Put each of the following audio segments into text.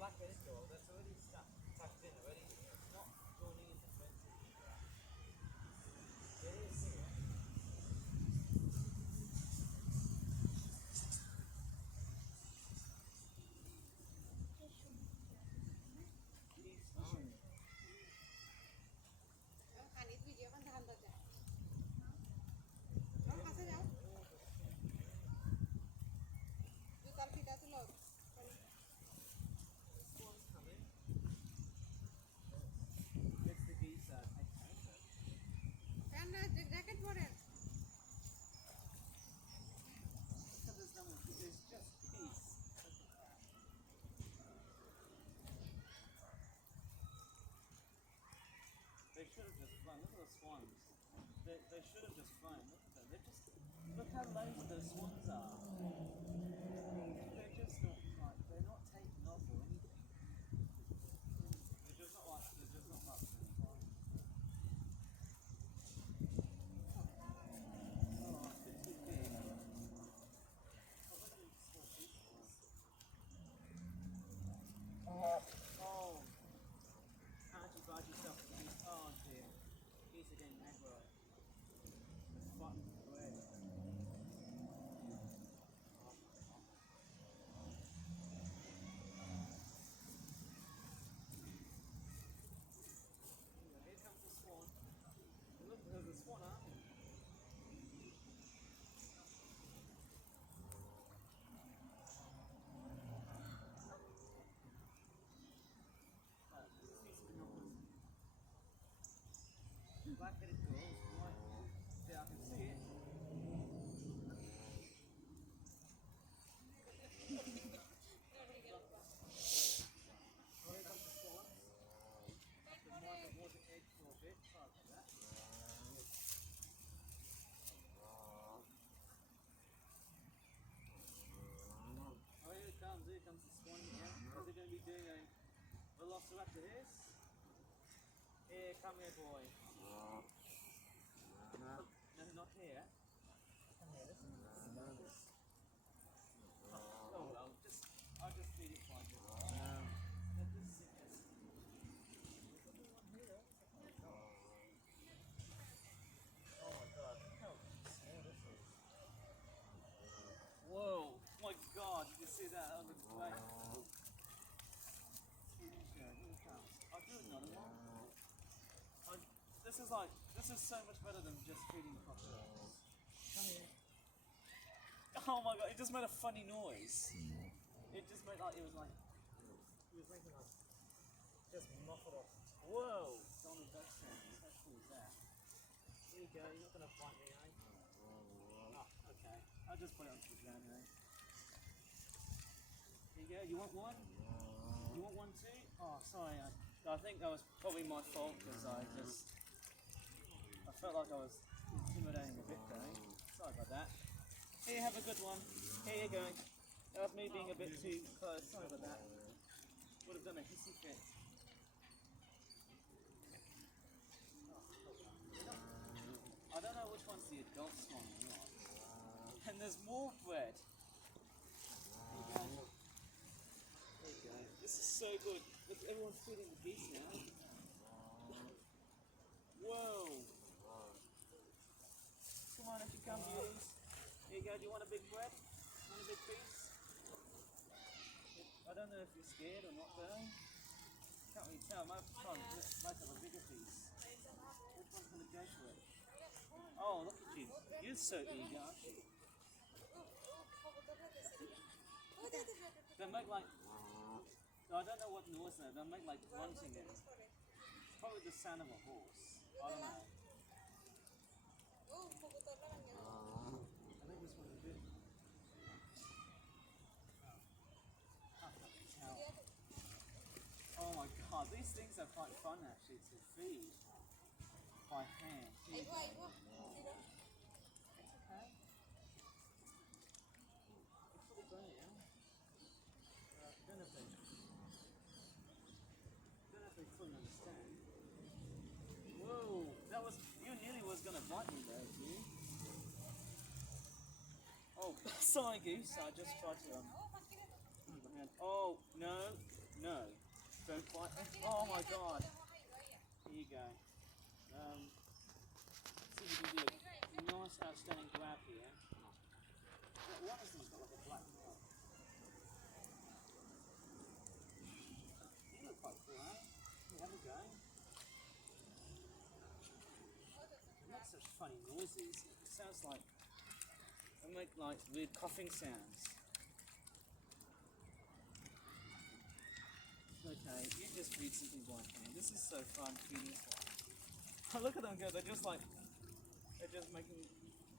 black-headed dog that's already stuck, tucked in already. It's not joining in the fences. It is here. He's fine. খানিত ভিডিঅ'খন ধান দা কাছে যাও জুতার ফিতা তুলো One's coming. It's the geese. কেন jacket পরেন There's just geese. They should have just flown. Look at the swans. They should have just flown. Look at them. They're just look how lazy those swans are. They're just not like they're not taking off or anything. They're just not like flying. Oh, it's too big. Oh, look at these small pieces. Oh, how'd you guide yourself to these? Oh dear. Geese are getting aggro. It's fighting for bread. Here comes the swan. Look, there's a swan army. Black-headed girls, yeah, I can see it. Oh, here comes the swan. The mic was an edge for a bit, sorry about that. Oh, here comes the swan again. Is it going to be doing a velociraptor hiss? Here, come here, boy. No, not here. Come here, listen. Oh, well, I'll just feed it like this. Just sit there. Oh my god, look how small this is. Whoa, my god, did you see that? That looks great. Here it comes. I'll do another one. This is so much better than just feeding crocodiles. Come here. Oh my god, it just made a funny noise. It just made like, it was making like, just muffled off. Whoa! Donald Duck sounds. How cool is that? Here you go, you're not going to fight me, eh? Oh, okay. I'll just put it onto the ground, eh? Here you go, you want one? You want one too? Oh, sorry. I think that was probably my fault because I felt like I was intimidating a bit there. Sorry about that. Here, have a good one. Here you go. That was me being a bit too close. Sorry about that. Would have done a hissy fit. I don't know which one's the adult swan or not. And there's more bread. There you go. There you go. This is so good. Look, everyone's feeding the geese now. Whoa. Come on, if you come, beauties. Here you go. Do you want a big bread? Want a big piece? I don't know if you're scared or not, though. Can't really tell. Might have a bigger piece. Which one's going to go for it? Oh, look at you. You're so eager, aren't you? They make like, I don't know what noise they make like grunting it. It's probably the sound of a horse. I don't know. I think this one's a bit. Oh my god, these things are quite fun actually to feed by hand. It's okay. It's all done now. Don't know if they fully understand. Whoa, you nearly was gonna bite me there, you. Oh, sorry goose, I just tried to Oh, no, No. Don't bite. Oh my god. Here you go. See if we can do a nice outstanding grab here. One of them's got like a black mark. You look quite cool, huh? Here, have a go. It makes such funny noises. It sounds like they make like weird coughing sounds. Okay, you just feed something by hand. This is so fun feeding flies. Oh, look at them go. They're just making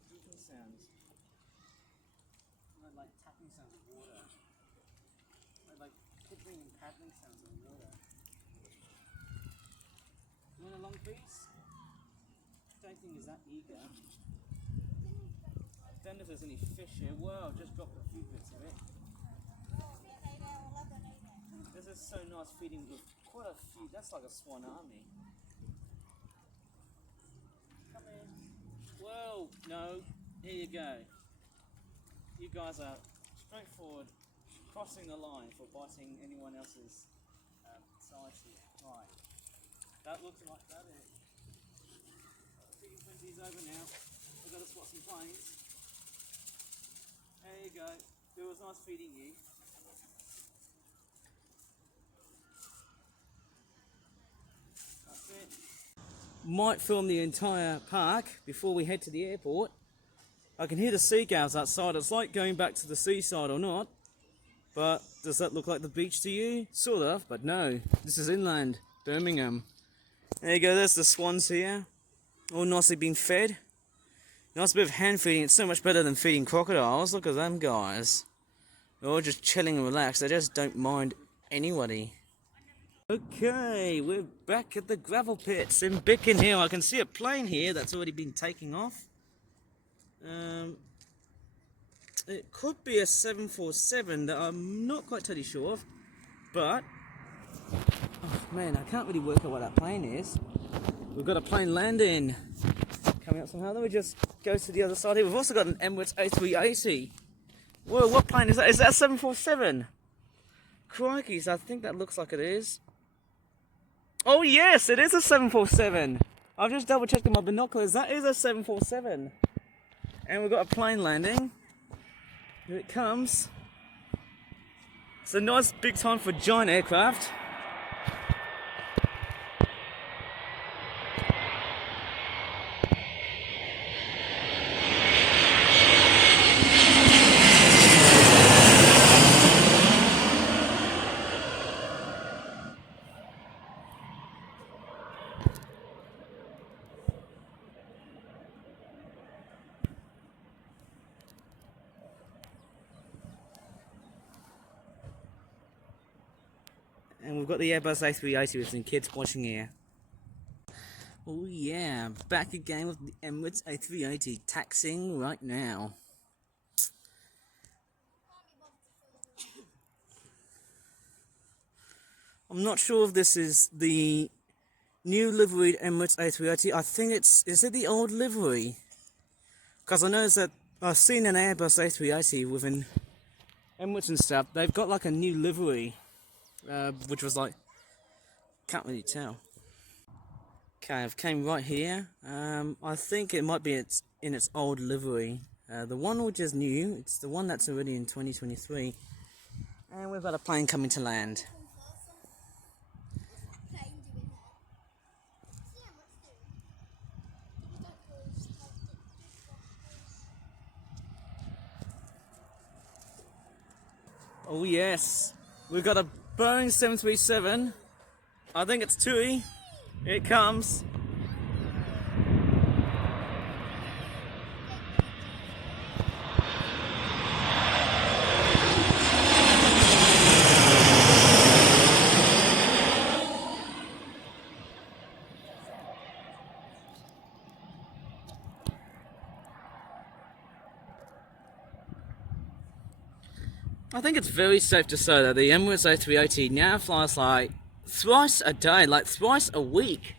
drooping sounds. They're like tapping sounds of water. They're like tipping and paddling sounds of water. You want a long piece? Don't think he's that eager. I don't know if there's any fish here. Wow, just dropped a few bits of it. This is so nice feeding with quite a few. That's like a swan army. Come in. Whoa, no. Here you go. You guys are straightforward, crossing the line for biting anyone else's sides here. Right. That looks like that is. Feeding frenzy's over now. We've got to spot some planes. There you go. It was nice feeding you. Might film the entire park before we head to the airport. I can hear the seagulls outside. It's like going back to the seaside or not. But does that look like the beach to you? Sort of, but no. This is inland, Birmingham. There you go, there's the swans here. All nicely being fed. Nice bit of hand feeding. It's so much better than feeding crocodiles. Look at them guys. They're all just chilling and relaxed. They just don't mind anybody. Okay, we're back at the gravel pits in Bicken Hill. I can see a plane here that's already been taking off. It could be a 747 that I'm not quite totally sure of, but oh man, I can't really work out what that plane is. We've got a plane landing coming up somehow. Then we just go to the other side here. We've also got an Emirates A380. Whoa, what plane is that? Is that a 747? Crikeys, I think that looks like it is. Oh yes, it is a 747. I've just double checked in my binoculars. That is a 747. And we've got a plane landing. Here it comes. It's a nice big time for giant aircraft. And we've got the Airbus A380 with some kids watching here. Oh yeah, back again with the Emirates A380 taxiing right now. I'm not sure if this is the new liveried Emirates A380. I think is it the old livery? Because I noticed that I've seen an Airbus A380 within Emirates and stuff. They've got like a new livery. Which was like, can't really tell. Okay, I've came right here. I think it might be in its old livery. The one which is new, it's the one that's already in 2023. And we've got a plane coming to land. Oh yes, we've got a Boeing 737, I think it's TUI, here it comes. I think it's very safe to say that the Emirates A380 now flies like thrice a day, like thrice a week.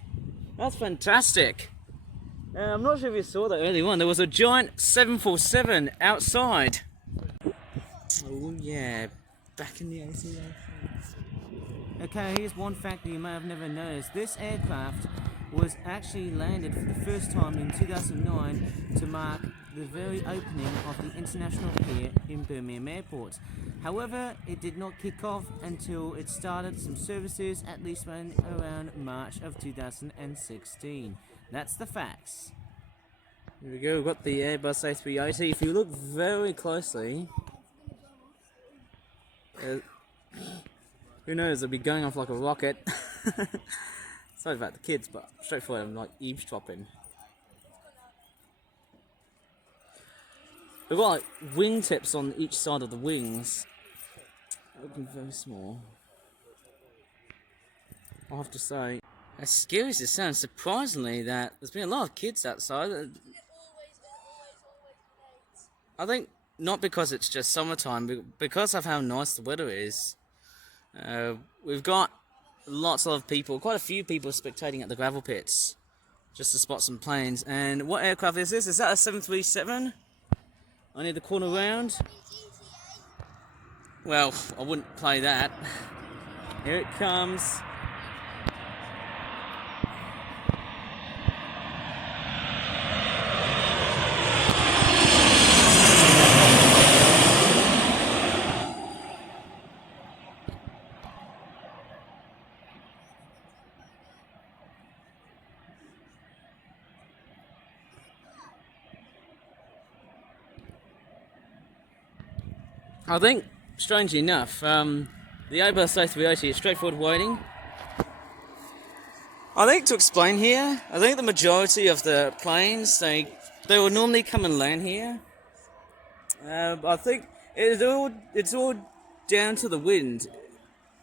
That's fantastic. I'm not sure if you saw that earlier on. There was a giant 747 outside. Oh yeah, back in the A380. Okay, here's one fact that you may have never noticed. This aircraft was actually landed for the first time in 2009 to mark the very opening of the International Pier in Birmingham Airport. However, it did not kick off until it started some services at least around March of 2016. That's the facts. Here we go, we've got the Airbus A380. If you look very closely, who knows, it'll be going off like a rocket. Sorry about the kids, but straightforward, I'm like eavesdropping. We've got like wingtips on each side of the wings. Looking very small. I'll have to say. As scary as it sounds, surprisingly that there's been a lot of kids outside. I think not because it's just summertime, but because of how nice the weather is. We've got lots of people, quite a few people spectating at the gravel pits just to spot some planes. And what aircraft is this? Is that a 737? I need the corner round. Well, I wouldn't play that. Here it comes. I think, strangely enough, the Airbus A380 is straightforward waiting. I think to explain here, I think the majority of the planes, they will normally come and land here. I think it's all down to the wind,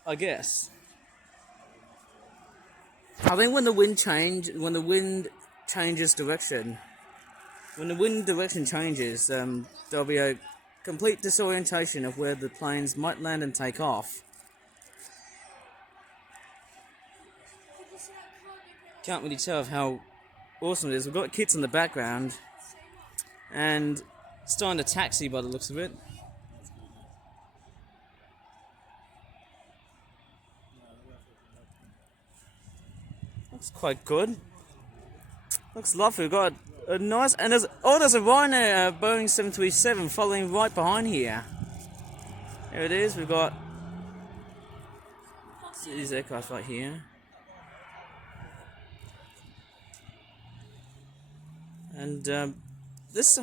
I guess. I think when the wind changes direction, there'll be a complete disorientation of where the planes might land and take off. Can't really tell how awesome it is. We've got kids in the background and starting to taxi by the looks of it. Looks quite good. Looks lovely. We've got a nice, and there's a Ryanair Boeing 737 following right behind here. There it is. We've got these aircraft right here, and this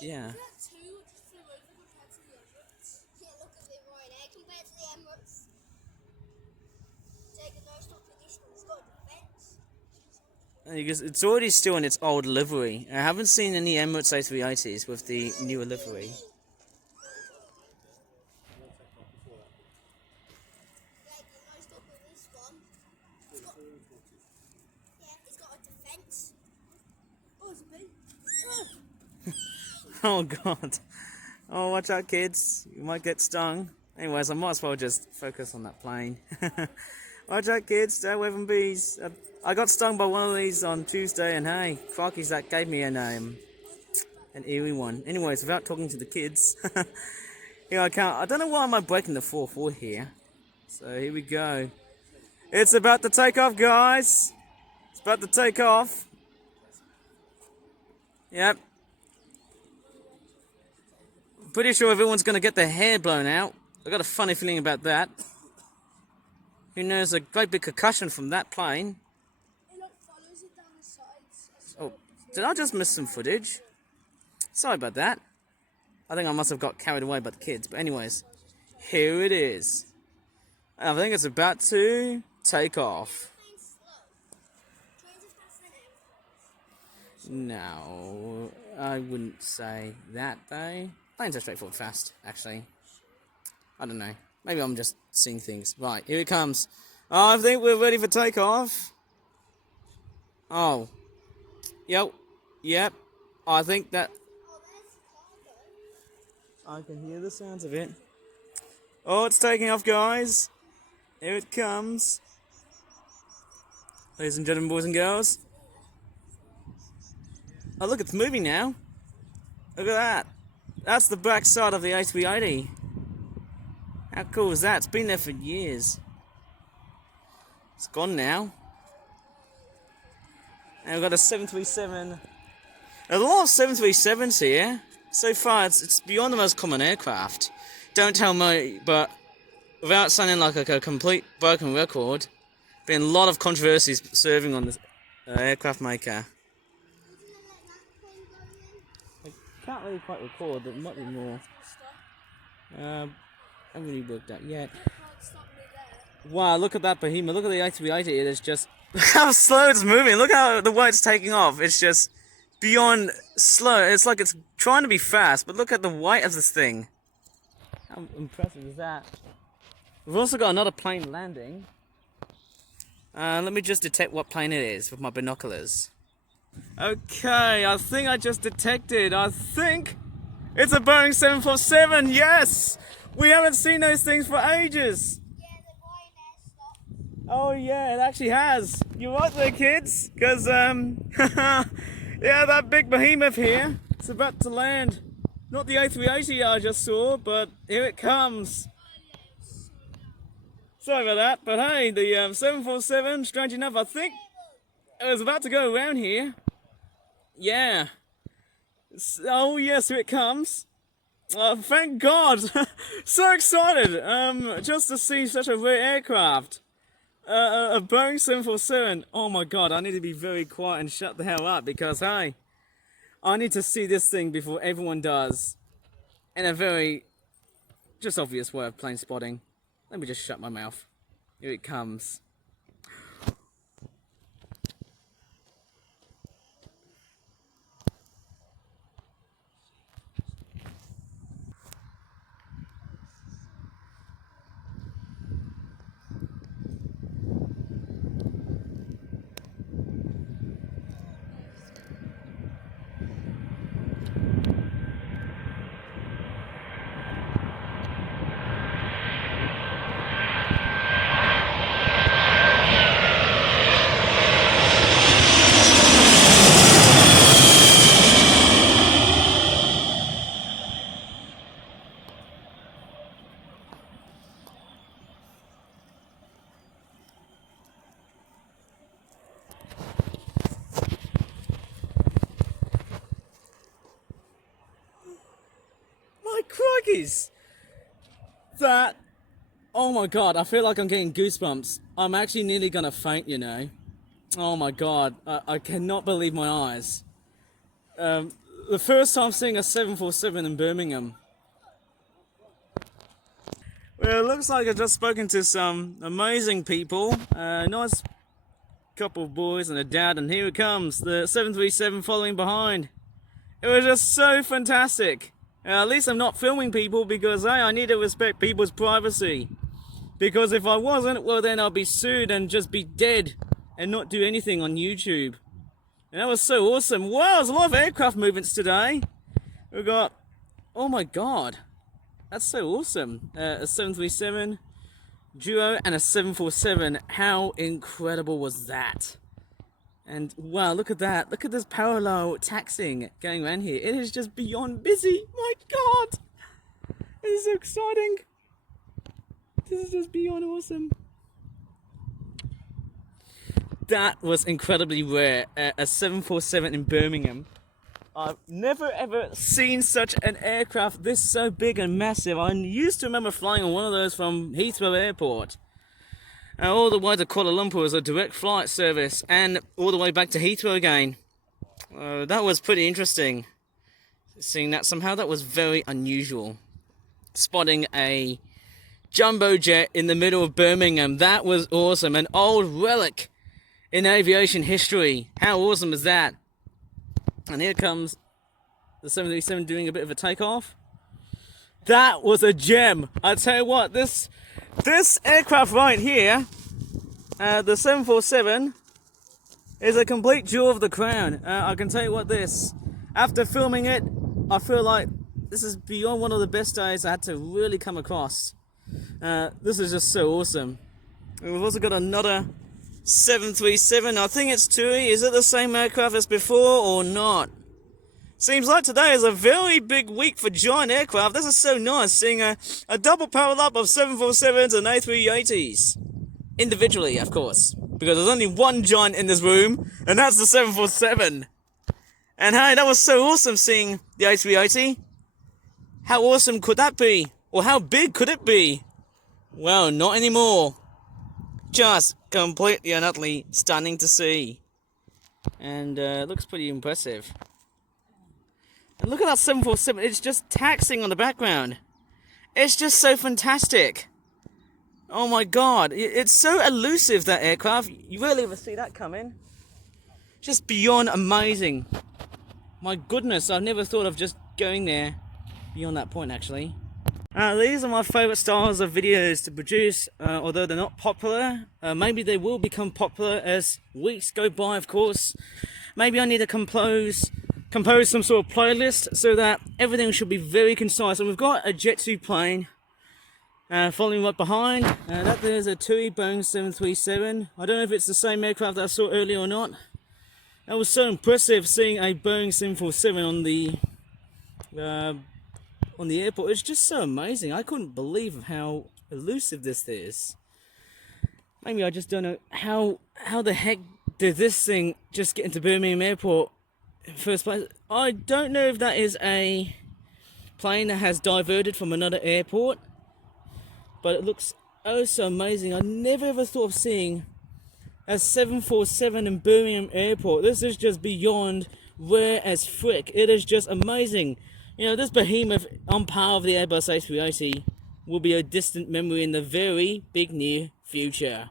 yeah. Because it's already still in its old livery. I haven't seen any Emirates A380s with the newer livery. Oh god. Oh, watch out kids. You might get stung. Anyways, I might as well just focus on that plane. Watch out kids, stay away from bees. I got stung by one of these on Tuesday, and hey, crikey's, that gave me an eerie one. Anyways, without talking to the kids, here I can't. I don't know why am I breaking the 4-4 here. So here we go. It's about to take off, guys. It's about to take off. Yep. Pretty sure everyone's going to get their hair blown out. I got a funny feeling about that. Who knows, a great big concussion from that plane. Oh, did I just miss some footage? Sorry about that. I think I must have got carried away by the kids. But anyways, here it is. I think it's about to take off. No, I wouldn't say that though. Planes are straightforward fast, actually. I don't know. Maybe I'm just seeing things. Right, here it comes. Oh, I think we're ready for takeoff. Oh. Yep. I think that... I can hear the sounds of it. Oh, it's taking off, guys. Here it comes. Ladies and gentlemen, boys and girls. Oh, look, it's moving now. Look at that. That's the back side of the A380. How cool is that? It's been there for years. It's gone now. And we've got a 737. There's a lot of 737s here. So far, it's beyond the most common aircraft. Don't tell me, but without sounding like a complete broken record, been a lot of controversies serving on this aircraft maker. I can't really quite record, there might be more. Haven't really worked out yet. Wow, look at that behemoth, look at the A380, it is just... Look how slow it's moving, look how the way it's taking off, it's just beyond slow. It's like it's trying to be fast, but look at the weight of this thing. How impressive is that? We've also got another plane landing. Let me just detect what plane it is with my binoculars. Okay, I think I just detected. I think it's a Boeing 747. Yes! We haven't seen those things for ages. Yeah, the Ryanair stopped. Oh yeah, it actually has. You're right there, kids. Because, yeah, that big behemoth here, it's about to land. Not the A380 I just saw, but here it comes. Sorry about that, but hey, the 747, strange enough, I think it was about to go around here. Yeah. Oh yes, here it comes. Thank God. So excited, just to see such a rare aircraft. A Boeing 747. Oh my God, I need to be very quiet and shut the hell up because, hey, I need to see this thing before everyone does. In a very, just obvious way of plane spotting. Let me just shut my mouth. Here it comes. My crikey's! That, oh my God, I feel like I'm getting goosebumps. I'm actually nearly gonna faint, you know. Oh my God, I cannot believe my eyes. The first time seeing a 747 in Birmingham. Well, it looks like I've just spoken to some amazing people. Nice couple of boys and a dad, and here it comes, the 737 following behind. It was just so fantastic. At least I'm not filming people because, hey, I need to respect people's privacy. Because if I wasn't, well then I'll be sued and just be dead and not do anything on YouTube. And that was so awesome. Wow, there's a lot of aircraft movements today. We've got, oh my God, that's so awesome. A 737 Duo and a 747. How incredible was that? And wow, look at that. Look at this parallel taxiing going around here. It is just beyond busy. My God. This is so exciting. This is just beyond awesome. That was incredibly rare. A 747 in Birmingham. I've never ever seen such an aircraft this so big and massive. I used to remember flying on one of those from Heathrow Airport. All the way to Kuala Lumpur as a direct flight service, and all the way back to Heathrow again. That was pretty interesting. Seeing that somehow, that was very unusual. Spotting a jumbo jet in the middle of Birmingham, that was awesome. An old relic in aviation history. How awesome is that? And here comes the 737 doing a bit of a takeoff. That was a gem. I tell you what, this aircraft right here, the 747, is a complete jewel of the crown. I can tell you what, after filming it, I feel like this is beyond one of the best days I had to really come across. This is just so awesome. We've also got another 737. I think it's TUI. Is it the same aircraft as before or not? Seems like today is a very big week for giant aircraft. This is so nice, seeing a double parallel of 747s and A380s. individually, of course, because there's only one giant in this room, and that's the 747. And hey, that was so awesome seeing the A380. How awesome could that be? Or how big could it be? Well, not anymore. Just completely and utterly stunning to see. And it looks pretty impressive. And look at that 747, it's just taxing on the background. It's just so fantastic. Oh my god, it's so elusive, that aircraft. You rarely ever see that coming. Just beyond amazing. My goodness, I've never thought of just going there beyond that point, actually. These are my favourite styles of videos to produce, although they're not popular. Maybe they will become popular as weeks go by, of course. Maybe I need to compose some sort of playlist so that everything should be very concise. And we've got a Jet 2 plane following right behind. That there's a TUI Boeing 737. I don't know if it's the same aircraft that I saw earlier or not. That was so impressive seeing a Boeing 747 on the airport. It's just so amazing. I couldn't believe how elusive this is. Maybe I just don't know how the heck did this thing just get into Birmingham Airport in the first place. I don't know if that is a plane that has diverted from another airport, but it looks oh so amazing. I never ever thought of seeing a 747 in Birmingham Airport. This is just beyond rare as frick. It is just amazing. You know, this behemoth on par of the Airbus A380 will be a distant memory in the very big near future.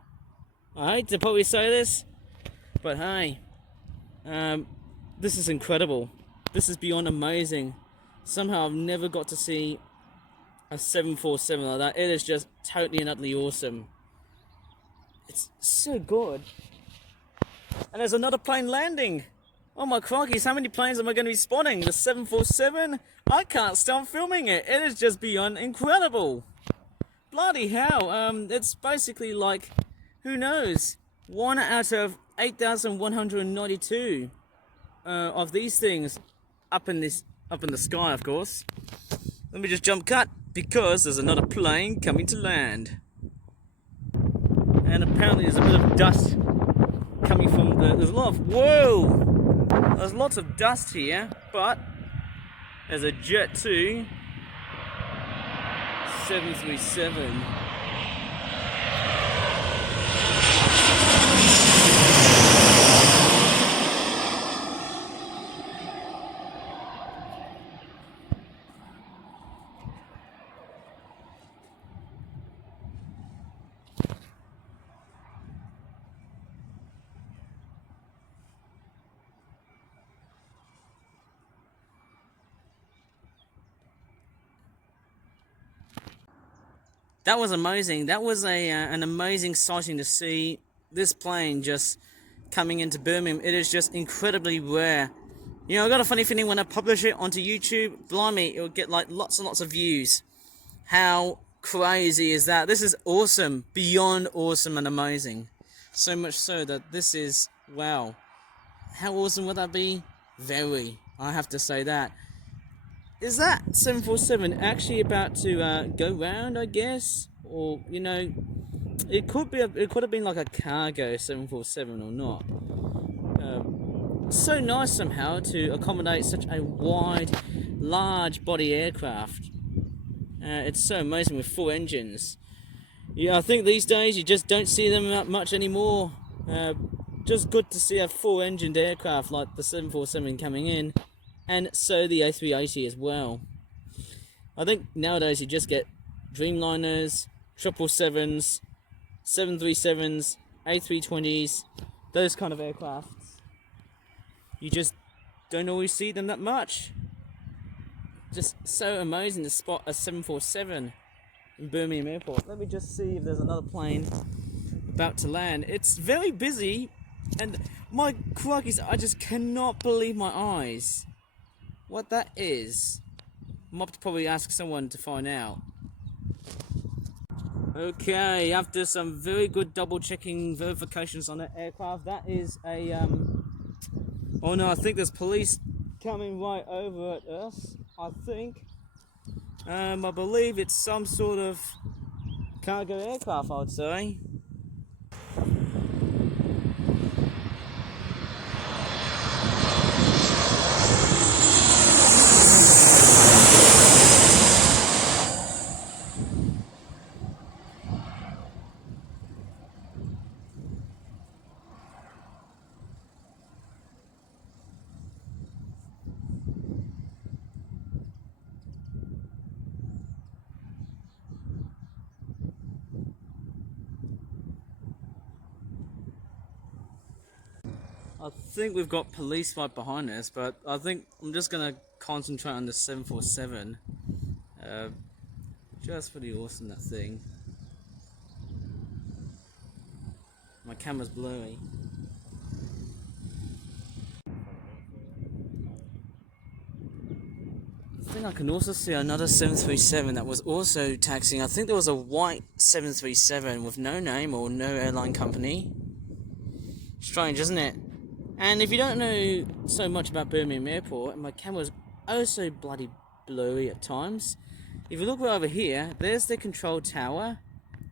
I hate to probably say this, but hey, this is incredible. This is beyond amazing. Somehow I've never got to see a 747 like that. It is just totally and utterly awesome. It's so good. And there's another plane landing. Oh my crikey, how many planes am I going to be spotting? The 747? I can't stop filming it. It is just beyond incredible. Bloody hell. It's basically like, who knows, 1 out of 8,192 of these things up in the sky, of course. Let me just jump cut because there's another plane coming to land. And apparently there's a bit of dust coming from there's a lot of, whoa! There's lots of dust here, but there's a Jet 2 737. That was amazing. That was an amazing sighting to see this plane just coming into Birmingham. It is just incredibly rare. You know, I got a funny feeling when I publish it onto YouTube, blimey, it'll get like lots and lots of views. How crazy is that? This is awesome, beyond awesome and amazing. So much so that this is, wow. How awesome would that be? Very, I have to say that. Is that 747 actually about to go round, I guess? Or, you know, it could have been like a cargo 747 or not. So nice somehow to accommodate such a wide, large body aircraft. It's so amazing with 4 engines. Yeah, I think these days you just don't see them that much anymore. Just good to see a 4-engined aircraft like the 747 coming in. And so the A380 as well. I think nowadays you just get Dreamliners, 777s, 737s, A320s, those kind of aircrafts. You just don't always see them that much. Just so amazing to spot a 747 in Birmingham Airport. Let me just see if there's another plane about to land. It's very busy, and my crikey, I just cannot believe my eyes. What that is, I'm up to probably ask someone to find out. Okay, after some very good double checking verifications on that aircraft, that is a oh no, I think there's police coming right over at us, I think. I believe it's some sort of cargo aircraft, I would say. I think we've got police right behind us, but I think I'm just gonna concentrate on the 747. Just pretty awesome, that thing. My camera's blurry. I think I can also see another 737 that was also taxiing. I think there was a white 737 with no name or no airline company. Strange, isn't it? And if you don't know so much about Birmingham Airport, my camera's oh so bloody blurry at times. If you look right over here, there's the control tower,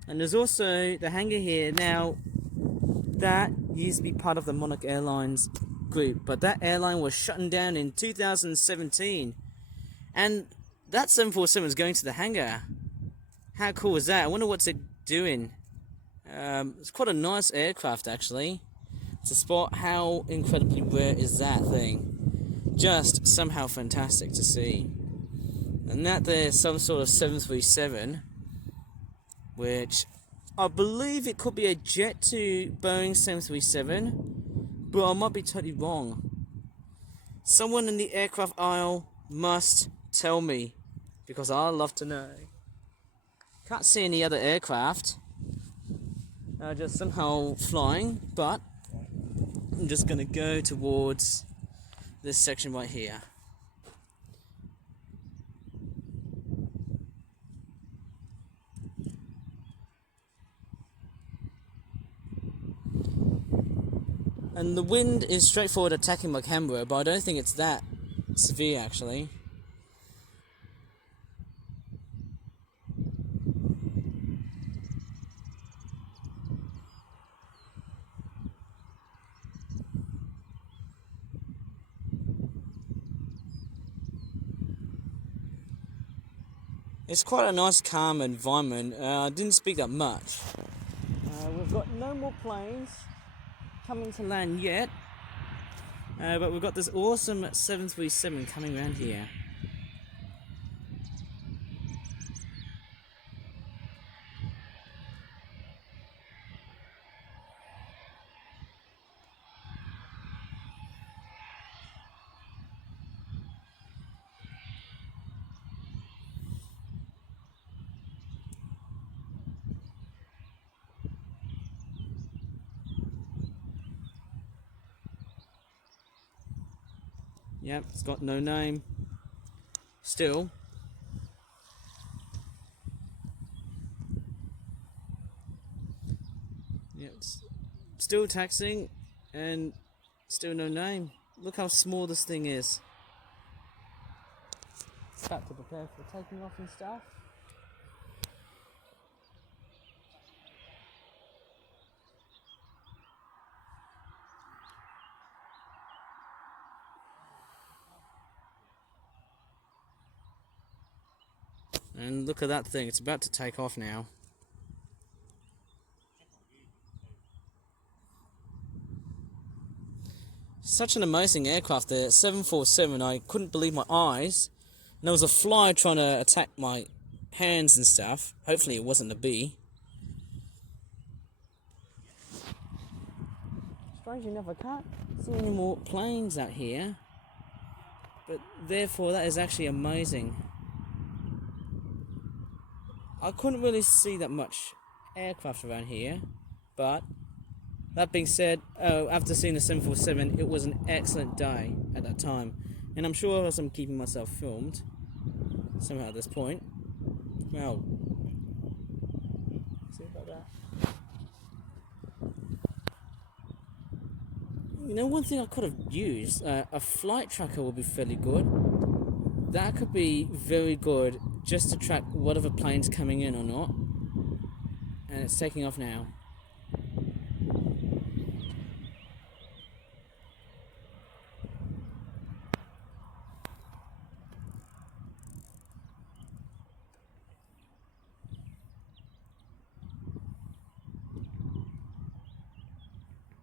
and there's also the hangar here. Now, that used to be part of the Monarch Airlines group, but that airline was shutting down in 2017, and that 747 is going to the hangar. How cool is that? I wonder what's it doing. It's quite a nice aircraft, actually. To spot how incredibly rare is that thing. Just somehow fantastic to see. And that there's some sort of 737, which I believe it could be a jet to Boeing 737, but I might be totally wrong. Someone in the aircraft aisle must tell me, because I'd love to know. Can't see any other aircraft, just somehow flying, but I'm just going to go towards this section right here. And the wind is straightforward attacking my camera, but I don't think it's that severe actually. It's quite a nice calm environment. I didn't speak that much. We've got no more planes coming to land yet, but we've got this awesome 737 coming around here. Yep, it's got no name. Still. Yep, it's still taxiing and still no name. Look how small this thing is. About to prepare for taking off and stuff. And look at that thing, it's about to take off now. Such an amazing aircraft there, 747, I couldn't believe my eyes. And there was a fly trying to attack my hands and stuff. Hopefully it wasn't a bee. Strange enough, I can't see any more planes out here. But therefore that is actually amazing. I couldn't really see that much aircraft around here, but that being said, after seeing the 747, it was an excellent day at that time, and I'm sure as I'm keeping myself filmed somehow at this point. Well, see about that. You know, one thing I could have used, a flight tracker would be fairly good. That could be very good just to track whatever plane's coming in or not. And it's taking off now.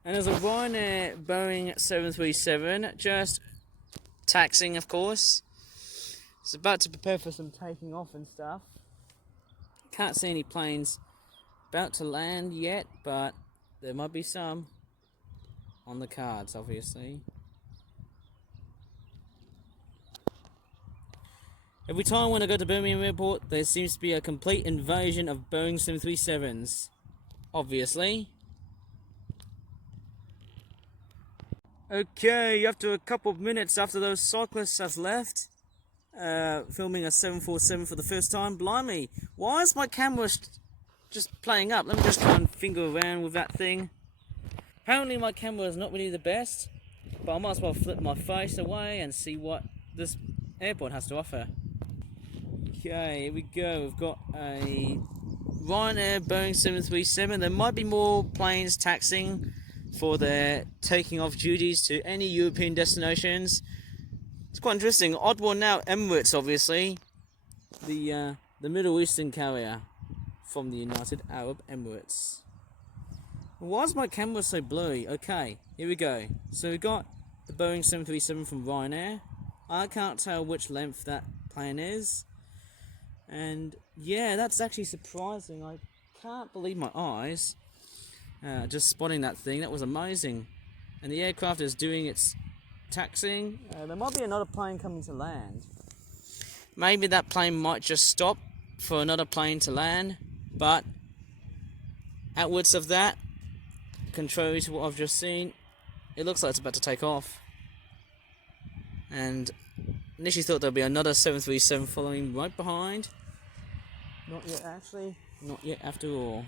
And there's a Ryanair Boeing 737 just taxiing, of course. It's about to prepare for some taking off and stuff. Can't see any planes about to land yet, but there might be some on the cards, obviously. Every time when I go to Birmingham Airport, there seems to be a complete invasion of Boeing 737s. Obviously. Okay, after a couple of minutes after those cyclists have left, filming a 747 for the first time, blimey, why is my camera just playing up? Let me just try and finger around with that thing. Apparently my camera is not really the best, but I might as well flip my face away and see what this airport has to offer. Okay, here we go. We've got a Ryanair Boeing 737. There might be more planes taxiing for their taking off duties to any European destinations. It's quite interesting. Odd one now, Emirates, obviously. The Middle Eastern carrier from the United Arab Emirates. Why is my camera so blurry? Okay, here we go. So we've got the Boeing 737 from Ryanair. I can't tell which length that plane is. And yeah, that's actually surprising. I can't believe my eyes. Just spotting that thing, that was amazing. And the aircraft is doing its taxiing. There might be another plane coming to land. Maybe that plane might just stop for another plane to land. But outwards of that, contrary to what I've just seen, it looks like it's about to take off. And initially thought there'd be another 737 following right behind. Not yet, actually. Not yet after all.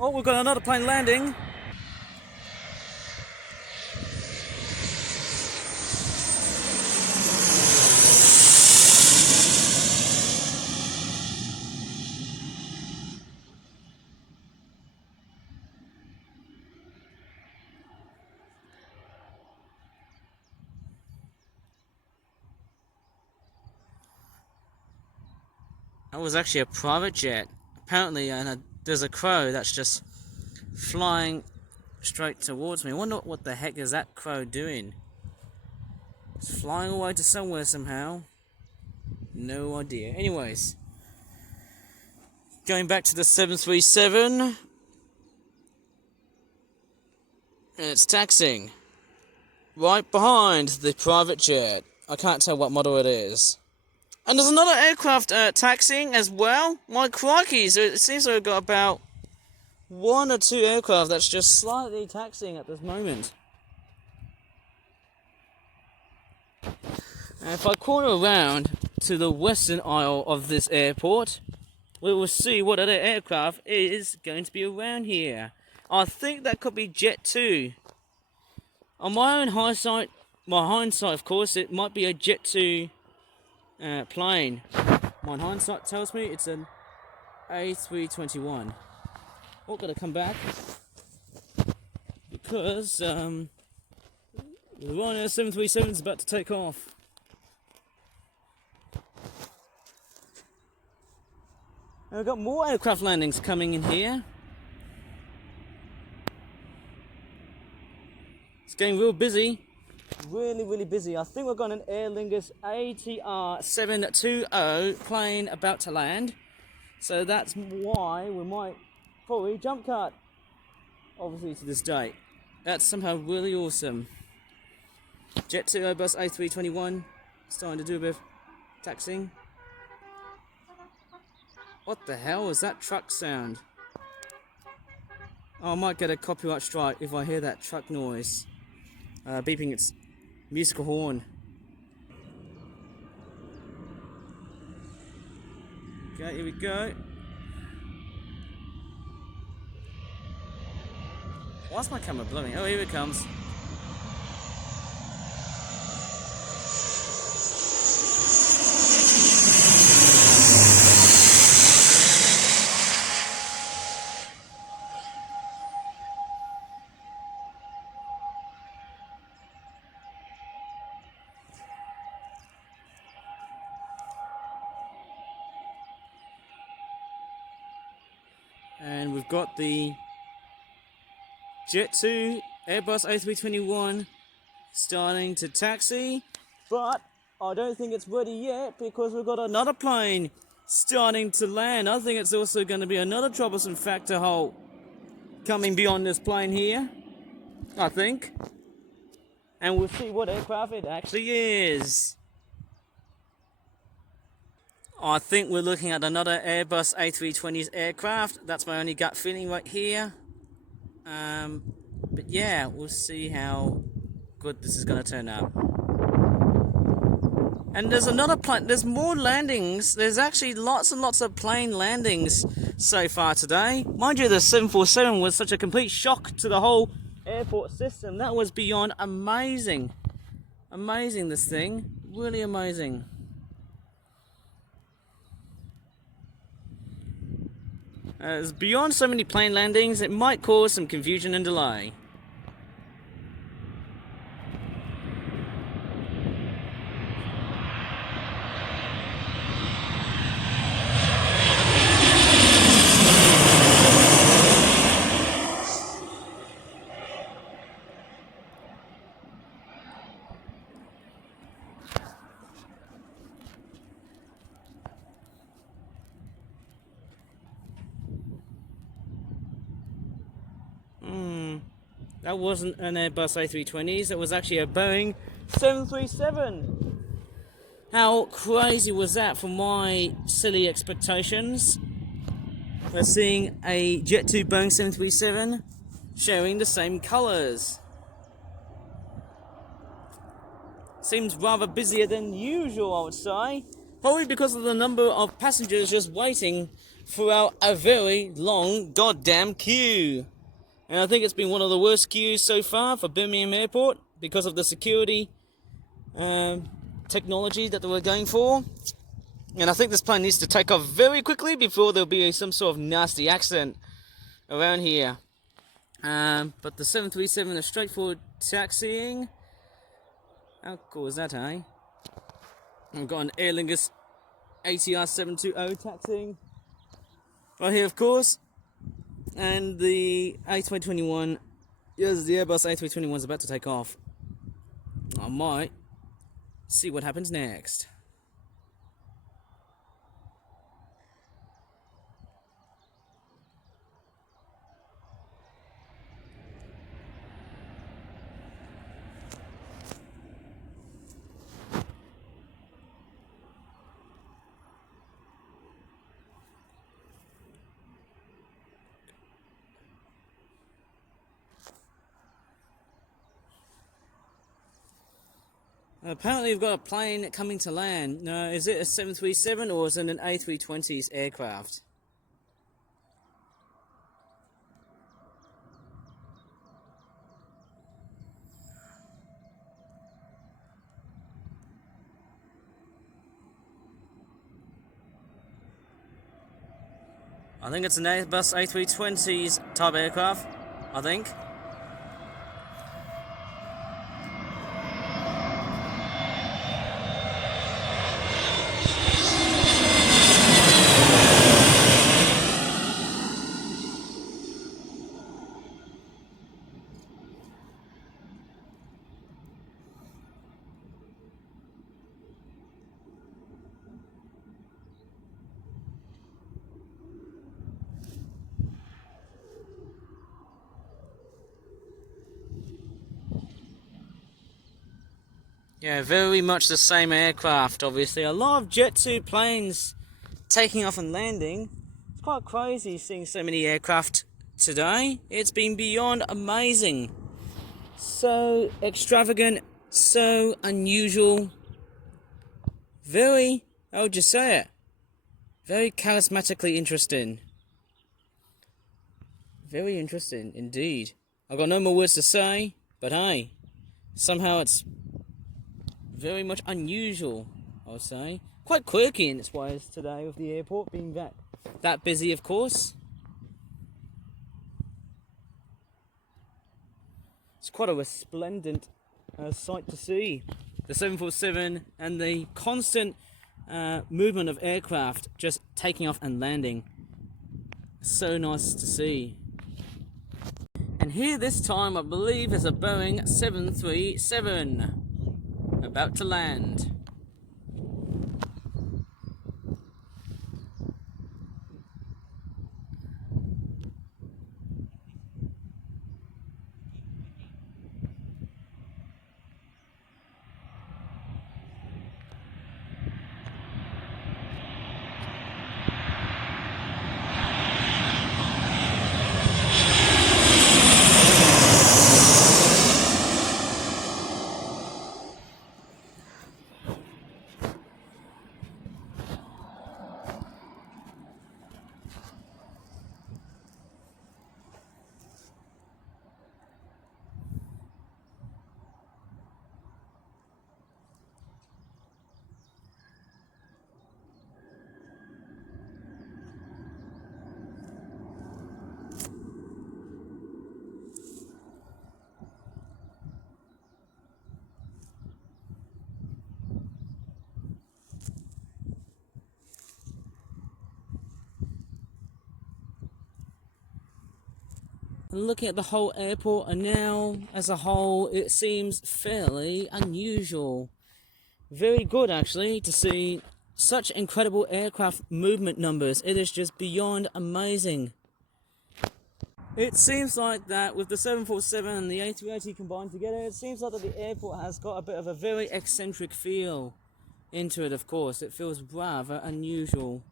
Oh, we've got another plane landing. That was actually a private jet. Apparently, there's a crow that's just flying straight towards me. I wonder what the heck is that crow doing? It's flying away to somewhere somehow. No idea. Anyways, going back to the 737. And it's taxiing right behind the private jet. I can't tell what model it is. And there's another aircraft taxiing as well. My crikey, so it seems like I've got about 1 or 2 aircraft that's just slightly taxiing at this moment. And if I corner around to the western aisle of this airport, we will see what other aircraft is going to be around here. I think that could be Jet 2. On my own hindsight, of course, it might be a Jet 2 plane. My hindsight tells me it's an A321. Oh, gotta come back because the Ryanair 737 is about to take off. And we've got more aircraft landings coming in here. It's getting real busy. Really busy. I think we've got an Aer Lingus ATR 720 plane about to land. So that's why we might probably jump cut, obviously, to this date. That's somehow really awesome. Jet 2 Airbus A321 starting to do a bit of taxiing. What the hell is that truck sound? Oh, I might get a copyright strike if I hear that truck noise. Beeping its musical horn. Okay, here we go. Why's my camera blowing? Oh, here it comes. And we've got the Jet2 Airbus A321 starting to taxi, but I don't think it's ready yet because we've got another plane starting to land. I think it's also going to be another troublesome factor halt coming beyond this plane here, I think. And we'll see what aircraft it actually is. I think we're looking at another Airbus A320's aircraft. That's my only gut feeling right here. But yeah, we'll see how good this is going to turn out. And there's another plane, there's more landings. There's actually lots and lots of plane landings so far today. Mind you, the 747 was such a complete shock to the whole airport system. That was beyond amazing. Amazing, this thing. Really amazing. As beyond so many plane landings, it might cause some confusion and delay. That wasn't an Airbus A320s, it was actually a Boeing 737. How crazy was that for my silly expectations? We're seeing a Jet2 Boeing 737 sharing the same colours. Seems rather busier than usual, I would say. Probably because of the number of passengers just waiting throughout a very long goddamn queue. And I think it's been one of the worst queues so far for Birmingham Airport because of the security technology that they were going for. And I think this plane needs to take off very quickly before there'll be some sort of nasty accident around here. But the 737 is straightforward taxiing. How cool is that, eh? We've got an Aer Lingus ATR 720 taxiing right here, of course. And the A321, yes, the Airbus A321 is about to take off. I might see what happens next. Apparently we've got a plane coming to land. No, is it a 737 or is it an A320's aircraft? I think it's an Airbus A320's type aircraft, I think. Yeah, very much the same aircraft, obviously. A lot of Jet2 planes taking off and landing. It's quite crazy seeing so many aircraft today. It's been beyond amazing. So extravagant, so unusual. Very, how would you say it? Very charismatically interesting. Very interesting indeed. I've got no more words to say, but hey, somehow it's very much unusual, I would say. Quite quirky in its ways today with the airport being that busy, of course. It's quite a resplendent sight to see. The 747 and the constant movement of aircraft just taking off and landing. so nice to see. And here this time I believe is a Boeing 737 about to land. And looking at the whole airport, and now as a whole, it seems fairly unusual. Very good actually to see such incredible aircraft movement numbers. It is just beyond amazing. It seems like that with the 747 and the A380 combined together, it seems like that the airport has got a bit of a very eccentric feel into it, of course. It feels rather unusual.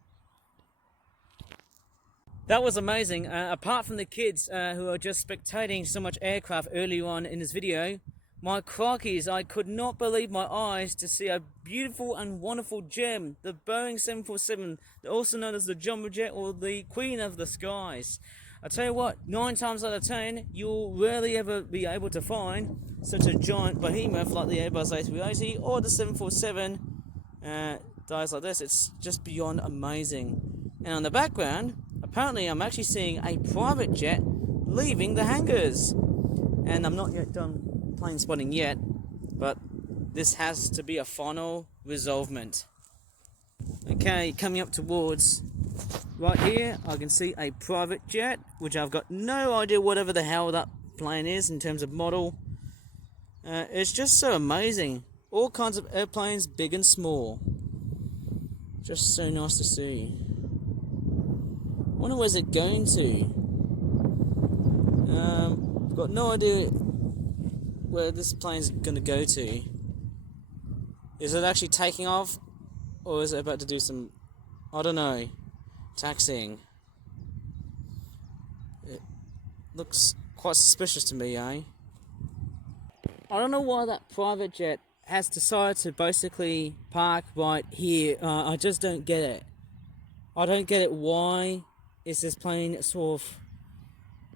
That was amazing. Apart from the kids who are just spectating so much aircraft earlier on in this video, my crockies, I could not believe my eyes to see a beautiful and wonderful gem, the Boeing 747, also known as the Jumbo Jet or the Queen of the Skies. I tell you what, 9 times out of 10, you'll rarely ever be able to find such a giant behemoth like the Airbus A380 or the 747 dies like this. It's just beyond amazing. And on the background, apparently I'm actually seeing a private jet leaving the hangars. And I'm not yet done plane spotting yet, but this has to be a final resolvement. Okay, coming up towards right here, I can see a private jet, which I've got no idea whatever the hell that plane is in terms of model. It's just so amazing. All kinds of airplanes, big and small. Just so nice to see. Wonder where's it going to? I've got no idea where this plane's going to go to. Is it actually taking off? Or is it about to do some, I don't know, taxiing? It looks quite suspicious to me, eh? I don't know why that private jet has decided to basically park right here. I just don't get it. I don't get it. Why is this plane sort of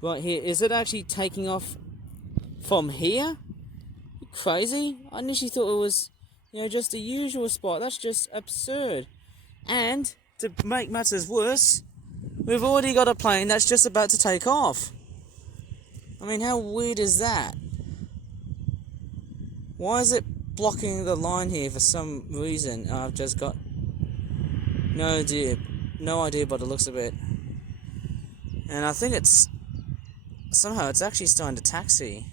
right here? Is it actually taking off from here? Crazy. I initially thought it was, just the usual spot. That's just absurd. And to make matters worse, we've already got a plane that's just about to take off. I mean, how weird is that? Why is it blocking the line here for some reason? I've just got no idea by the looks of it. And I think it's somehow it's actually starting to taxi.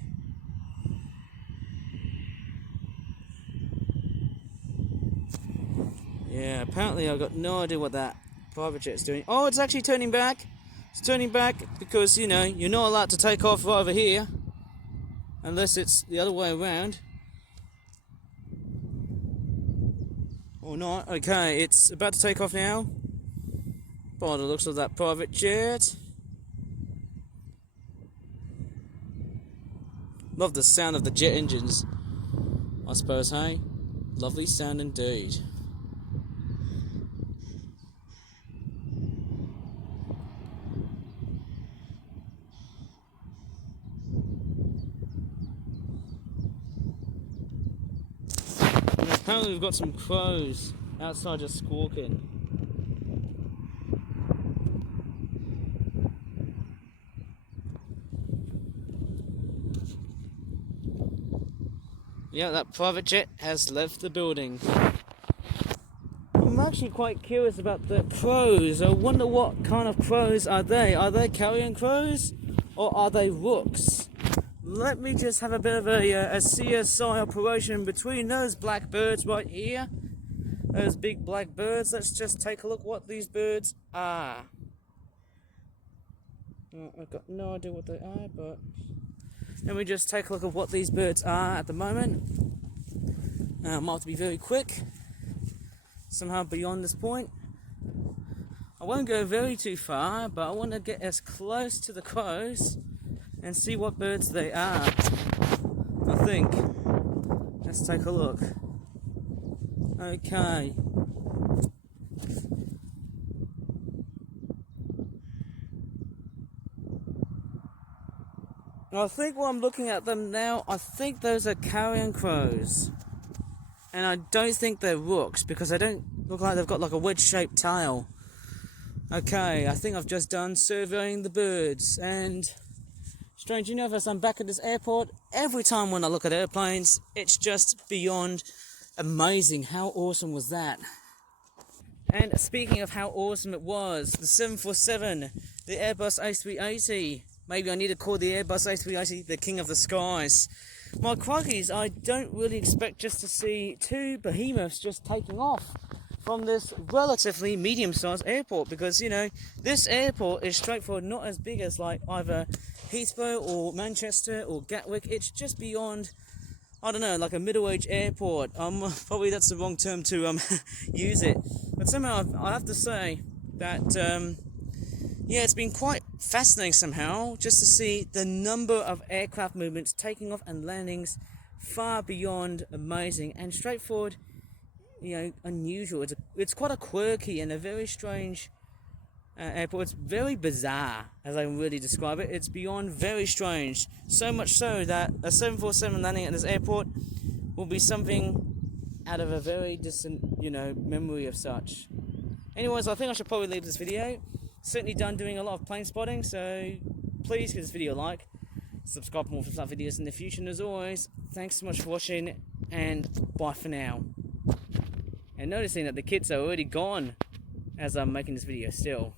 Yeah, apparently I've got no idea what that private jet's doing. Oh, it's actually turning back. It's turning back because, you're not allowed to take off right over here. Unless it's the other way around. Or not. Okay, it's about to take off now. By the looks of that private jet. Love the sound of the jet engines, I suppose, hey? Lovely sound indeed. And apparently we've got some crows outside just squawking. Yeah, that private jet has left the building. actually quite curious about the crows. I wonder what kind of crows are they? Are they carrion crows or are they rooks? Let me just have a bit of a CSI operation between those black birds right here. Those big black birds. Let's just take a look what these birds are. I've got no idea what they are, but let me just take a look at what these birds are at the moment. I might have to be very quick. Somehow beyond this point. I won't go very too far, but I want to get as close to the crows and see what birds they are. I think. Let's take a look. Okay. I think while I'm looking at them now, I think those are carrion crows. And I don't think they're rooks because they don't look like they've got like a wedge-shaped tail. Okay, I think I've just done surveying the birds. And strange enough, as I'm back at this airport, every time when I look at airplanes, it's just beyond amazing. How awesome was that? And speaking of how awesome it was, the 747, the Airbus A380. Maybe I need to call the Airbus A380 the king of the skies. My crikey's, I don't really expect just to see two behemoths just taking off from this relatively medium-sized airport, because, you know, this airport is straightforward, not as big as like either Heathrow or Manchester or Gatwick. It's just beyond, I don't know, like a middle-aged airport. Probably that's the wrong term to use it. But somehow I have to say that yeah, it's been quite fascinating somehow just to see the number of aircraft movements taking off and landings far beyond amazing and straightforward, you know, unusual. It's quite a quirky and a very strange airport. It's very bizarre, as I really describe it. It's beyond very strange. So much so that a 747 landing at this airport will be something out of a very distant, you know, memory of such. Anyways, I think I should probably leave this video. Certainly done doing a lot of plane spotting, so please give this video a like, subscribe for more flat videos in the future, and as always, thanks so much for watching, and bye for now. And noticing that the kids are already gone as I'm making this video still.